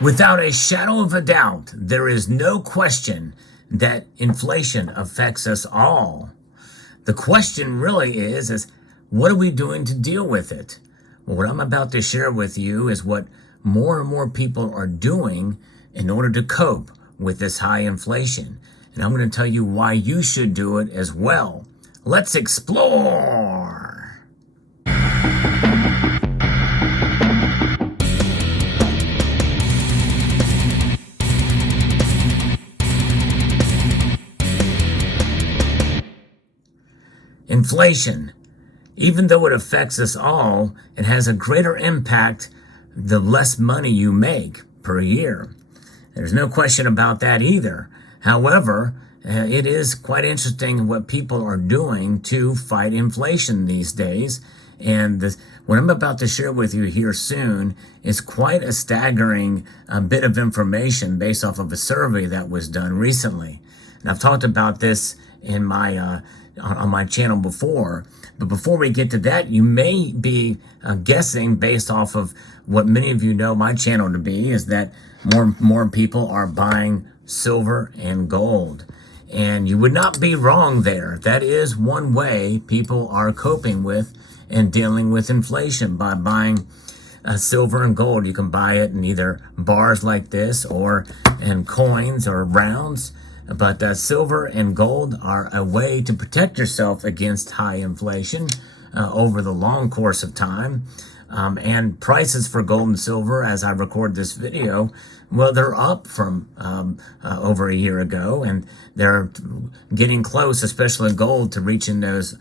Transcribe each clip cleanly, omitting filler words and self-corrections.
Without a shadow of a doubt, there is no question that inflation affects us all. The question really is what are we doing to deal with it? Well, what I'm about to share with you is what more and more people are doing in order to cope with this high inflation. And I'm going to tell you why you should do it as well. Let's explore. Inflation, even though it affects us all, it has a greater impact the less money you make per year. There's no question about that either. However, it is quite interesting what people are doing to fight inflation these days. And what I'm about to share with you here soon is quite a staggering bit of information based off of a survey that was done recently. And I've talked about this in my on my channel before. But before we get to that, you may be guessing based off of what many of you know my channel to be, is that more people are buying silver and gold. And you would not be wrong there. That is one way people are coping with and dealing with inflation, by buying silver and gold. You can buy it in either bars like this or in coins or rounds. But silver and gold are a way to protect yourself against high inflation over the long course of time. And prices for gold and silver, as I record this video, well, they're up from over a year ago, and they're getting close, especially gold, to reaching those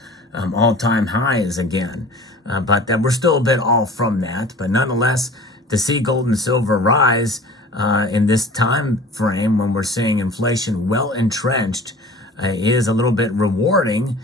all-time highs again. But we're still a bit off from that. But nonetheless, to see gold and silver rise in this time frame when we're seeing inflation well entrenched is a little bit rewarding,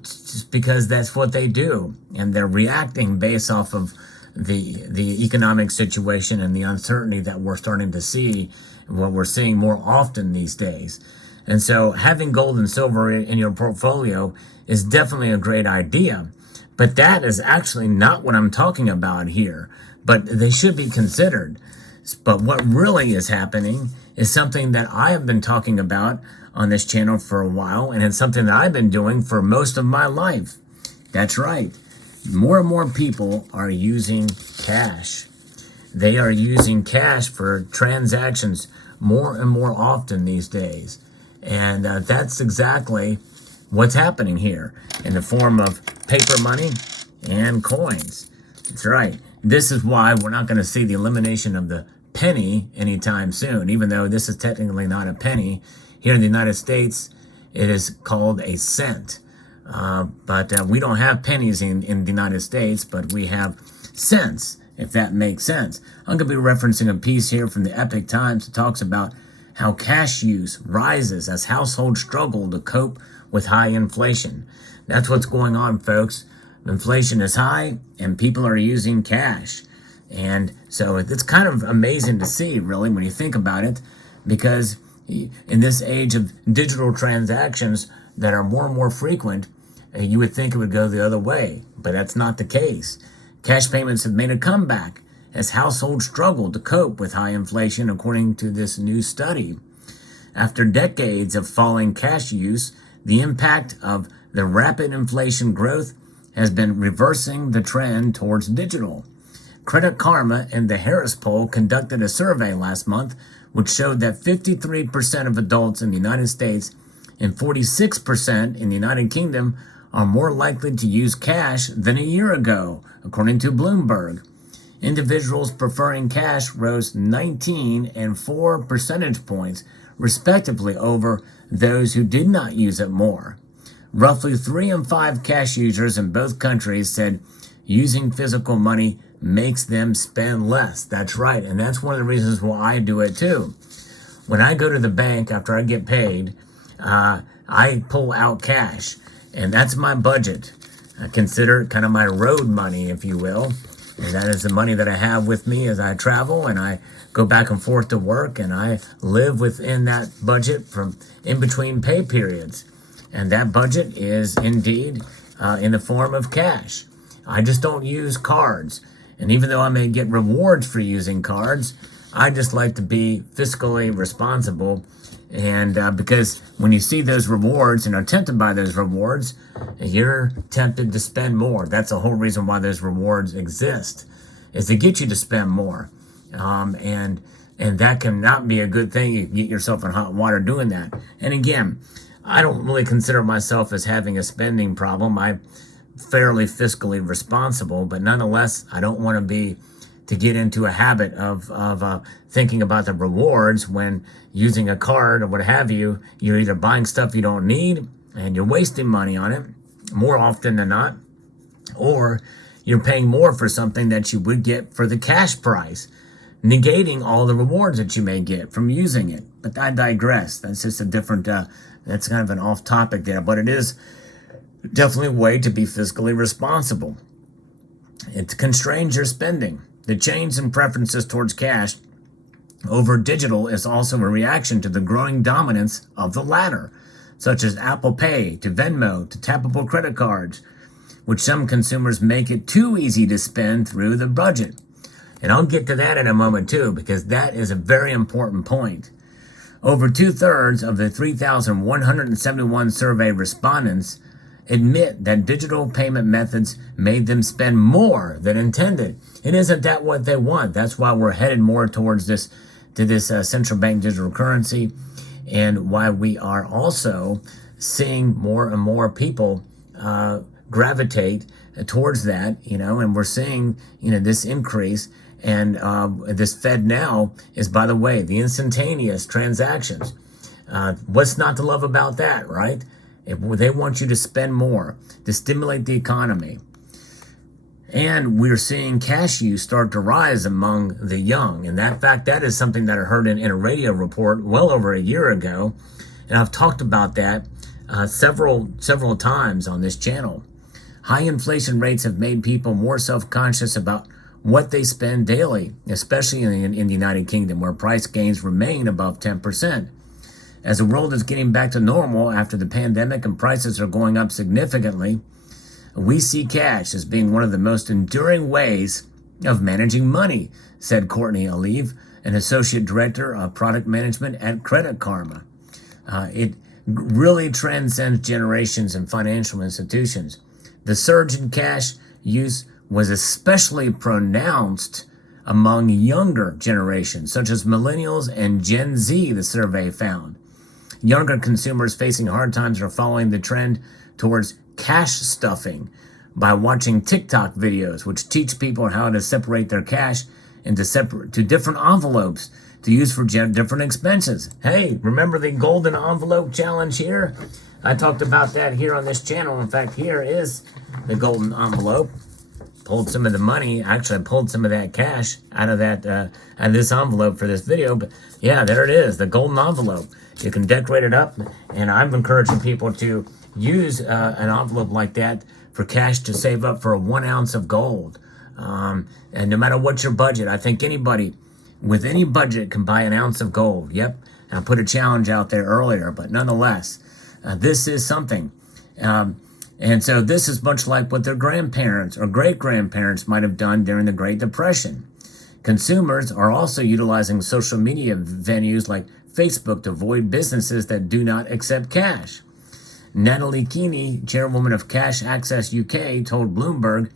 just because that's what they do, and they're reacting based off of the economic situation and the uncertainty that we're starting to see, what we're seeing more often these days. And so having gold and silver in your portfolio is definitely a great idea, but that is actually not what I'm talking about here. But they should be considered. But what really is happening is something that I have been talking about on this channel for a while, and it's something that I've been doing for most of my life. That's right. More and more people are using cash. They are using cash for transactions more and more often these days. And that's exactly what's happening here in the form of paper money and coins. That's right. This is why we're not going to see the elimination of the penny anytime soon, even though this is technically not a penny. Here in the United States, it is called a cent. But we don't have pennies in the United States, but we have cents, if that makes sense. I'm going to be referencing a piece here from the Epoch Times that talks about how cash use rises as households struggle to cope with high inflation. That's what's going on, folks. Inflation is high, and people are using cash. And so it's kind of amazing to see, really, when you think about it, because in this age of digital transactions that are more and more frequent, you would think it would go the other way, but that's not the case. Cash payments have made a comeback as households struggle to cope with high inflation, according to this new study. After decades of falling cash use, the impact of the rapid inflation growth has been reversing the trend towards digital. Credit Karma and the Harris Poll conducted a survey last month, which showed that 53% of adults in the United States and 46% in the United Kingdom are more likely to use cash than a year ago, according to Bloomberg. Individuals preferring cash rose 19 and 4 percentage points, respectively, over those who did not use it more. Roughly 3 in 5 cash users in both countries said using physical money makes them spend less. That's right, and that's one of the reasons why I do it too. When I go to the bank after I get paid, I pull out cash, and that's my budget. I consider it kind of my road money, if you will. And that is the money that I have with me as I travel and I go back and forth to work, and I live within that budget from in between pay periods. And that budget is indeed in the form of cash. I just don't use cards. And even though I may get rewards for using cards, I just like to be fiscally responsible. And because when you see those rewards and are tempted by those rewards, you're tempted to spend more. That's the whole reason why those rewards exist, is to get you to spend more. And that cannot be a good thing. You get yourself in hot water doing that. And again, I don't really consider myself as having a spending problem. I'm fairly fiscally responsible, but nonetheless, I don't want to get into a habit of thinking about the rewards when using a card or what have you. You're either buying stuff you don't need and you're wasting money on it more often than not, or you're paying more for something that you would get for the cash price, negating all the rewards that you may get from using it. But I digress. That's just a different, that's kind of an off topic there, but it is definitely a way to be fiscally responsible. It constrains your spending. The change in preferences towards cash over digital is also a reaction to the growing dominance of the latter, such as Apple Pay to Venmo to tappable credit cards, which some consumers make it too easy to spend through the budget. And I'll get to that in a moment too, because that is a very important point. Over 2/3 of the 3,171 survey respondents admit that digital payment methods made them spend more than intended. And isn't that what they want? That's why we're headed more towards this central bank digital currency, and why we are also seeing more and more people gravitate towards that, and we're seeing, this increase. And this Fed now is, by the way, the instantaneous transactions. What's not to love about that, right? They want you to spend more to stimulate the economy. And we're seeing cash use start to rise among the young. And that is something that I heard in a radio report well over a year ago. And I've talked about that several times on this channel. High inflation rates have made people more self-conscious about what they spend daily, especially in the United Kingdom, where price gains remain above 10%. As the world is getting back to normal after the pandemic and prices are going up significantly, we see cash as being one of the most enduring ways of managing money, said Courtney Olive, an associate director of product management at Credit Karma. It really transcends generations and financial institutions. The surge in cash use was especially pronounced among younger generations, such as millennials and Gen Z, the survey found. Younger consumers facing hard times are following the trend towards cash stuffing by watching TikTok videos, which teach people how to separate their cash into different envelopes to use for different expenses. Hey, remember the golden envelope challenge here? I talked about that here on this channel. In fact, here is the golden envelope. Pulled some of the money. Actually, I pulled some of that cash out of this envelope for this video. But yeah, there it is, the golden envelope. You can decorate it up, and I'm encouraging people to use an envelope like that for cash to save up for 1 ounce of gold. And no matter what your budget, I think anybody with any budget can buy 1 ounce of gold. Yep, I put a challenge out there earlier, but nonetheless, this is something. And so this is much like what their grandparents or great-grandparents might have done during the Great Depression. Consumers are also utilizing social media venues like Facebook to avoid businesses that do not accept cash. Natalie Keeney, chairwoman of Cash Access UK, told Bloomberg,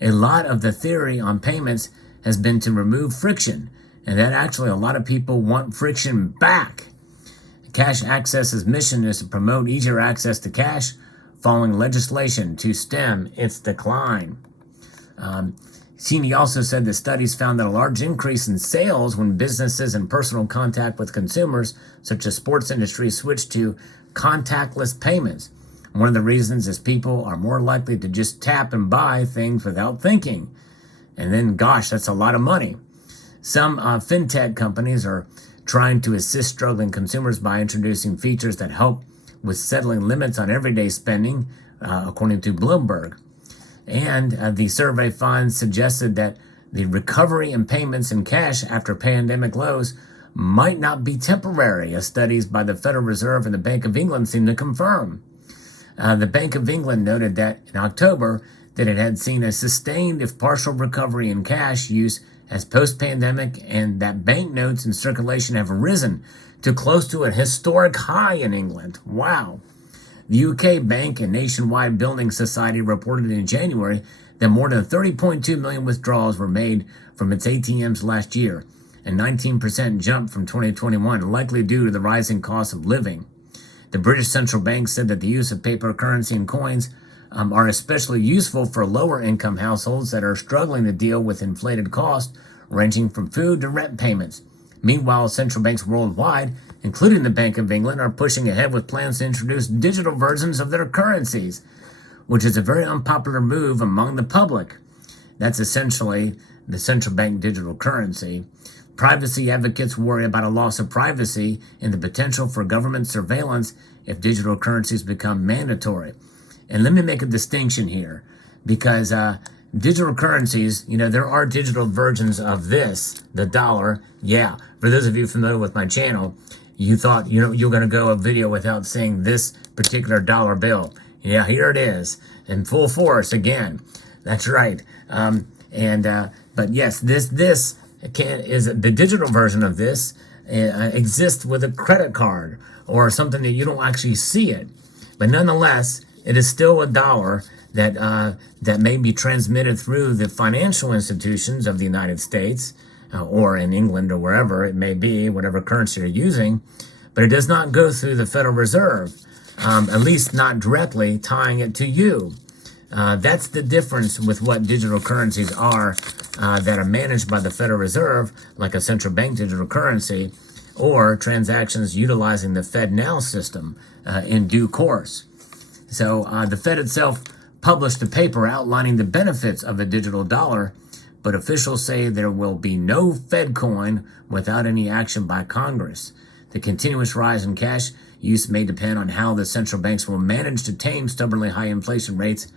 a lot of the theory on payments has been to remove friction, and that actually a lot of people want friction back. Cash Access's mission is to promote easier access to cash, following legislation to stem its decline. Keeney also said the studies found that a large increase in sales when businesses in personal contact with consumers, such as sports industry, switched to contactless payments. One of the reasons is people are more likely to just tap and buy things without thinking. And then, gosh, that's a lot of money. Some fintech companies are trying to assist struggling consumers by introducing features that help with settling limits on everyday spending, according to Bloomberg. And the survey finds suggested that the recovery in payments in cash after pandemic lows might not be temporary, as studies by the Federal Reserve and the Bank of England seem to confirm. The Bank of England noted that in October that it had seen a sustained, if partial, recovery in cash use as post-pandemic, and that banknotes in circulation have risen to close to a historic high in England. Wow. The UK Bank and Nationwide Building Society reported in January that more than 30.2 million withdrawals were made from its ATMs last year, a 19% jump from 2021, likely due to the rising cost of living. The British Central Bank said that the use of paper currency and coins are especially useful for lower-income households that are struggling to deal with inflated costs, ranging from food to rent payments. Meanwhile, central banks worldwide, including the Bank of England, are pushing ahead with plans to introduce digital versions of their currencies, which is a very unpopular move among the public. That's essentially the central bank digital currency. Privacy advocates worry about a loss of privacy and the potential for government surveillance if digital currencies become mandatory. And let me make a distinction here, because digital currencies, there are digital versions of this, the dollar. Yeah, for those of you familiar with my channel, you thought, you're going to go a video without seeing this particular dollar bill. Yeah, here it is in full force again. That's right. But yes, this is the digital version of this exists with a credit card or something that you don't actually see it. But nonetheless, it is still a dollar that may be transmitted through the financial institutions of the United States or in England or wherever it may be, whatever currency you're using, but it does not go through the Federal Reserve, at least not directly tying it to you. That's the difference with what digital currencies are that are managed by the Federal Reserve, like a central bank digital currency, or transactions utilizing the FedNow system in due course. So the Fed itself published a paper outlining the benefits of a digital dollar, but officials say there will be no Fed coin without any action by Congress. The continuous rise in cash use may depend on how the central banks will manage to tame stubbornly high inflation rates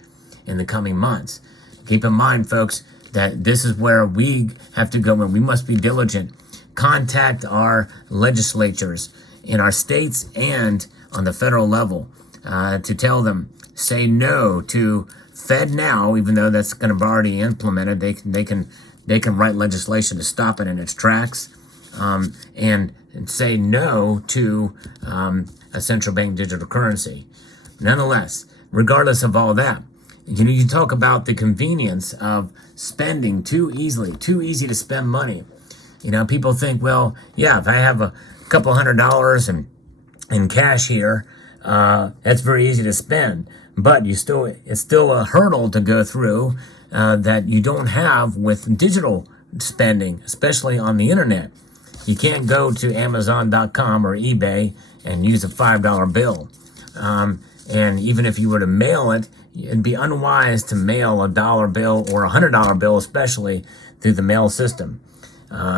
in the coming months. Keep in mind, folks, that this is where we have to go, and we must be diligent. Contact our legislatures in our states and on the federal level to tell them, say no to FedNow, even though that's going to be already implemented. They can write legislation to stop it in its tracks, and say no to a central bank digital currency. Nonetheless, regardless of all that, you talk about the convenience of spending too easy to spend money. People think, well, yeah, if I have a couple $100 in cash here, that's very easy to spend. But it's still a hurdle to go through that you don't have with digital spending, especially on the internet. You can't go to Amazon.com or eBay and use a $5 bill. And even if you were to mail it, it'd be unwise to mail a dollar bill or $100 bill, especially through the mail system.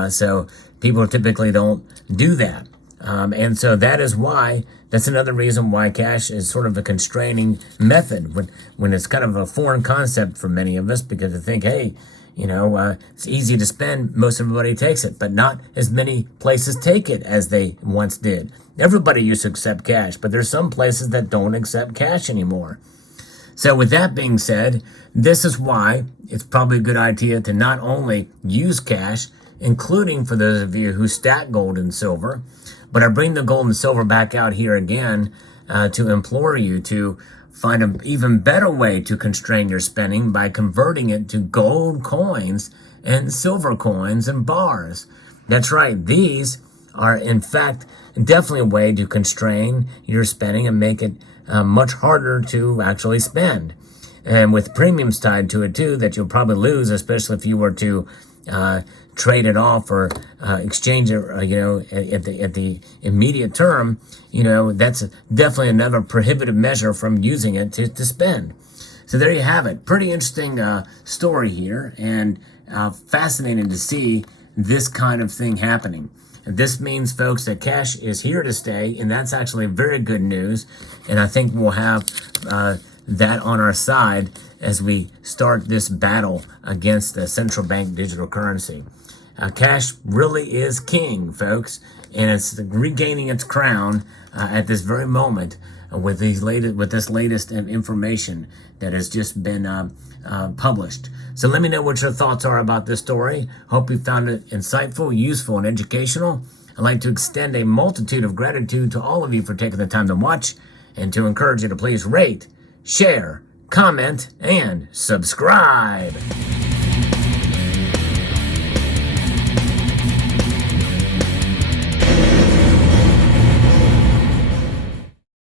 So people typically don't do that. And so that's another reason why cash is sort of a constraining method when it's kind of a foreign concept for many of us, because they think, hey, it's easy to spend. Most everybody takes it, but not as many places take it as they once did. Everybody used to accept cash, but there's some places that don't accept cash anymore. So with that being said, this is why it's probably a good idea to not only use cash, including for those of you who stack gold and silver, but I bring the gold and silver back out here again to implore you to find an even better way to constrain your spending by converting it to gold coins and silver coins and bars. That's right. These are, in fact, definitely a way to constrain your spending and make it much harder to actually spend. And with premiums tied to it, too, that you'll probably lose, especially if you were to trade it off or exchange it, at the immediate term, that's definitely another prohibitive measure from using it to spend. So there you have it. Pretty interesting story here, and fascinating to see this kind of thing happening. This means, folks, that cash is here to stay, and that's actually very good news. And I think we'll have that on our side as we start this battle against the central bank digital currency. Cash really is king, folks, and it's regaining its crown at this very moment with this latest information that has just been published. So let me know what your thoughts are about this story. Hope you found it insightful, useful, and educational. I'd like to extend a multitude of gratitude to all of you for taking the time to watch, and to encourage you to please rate, share, comment, and subscribe.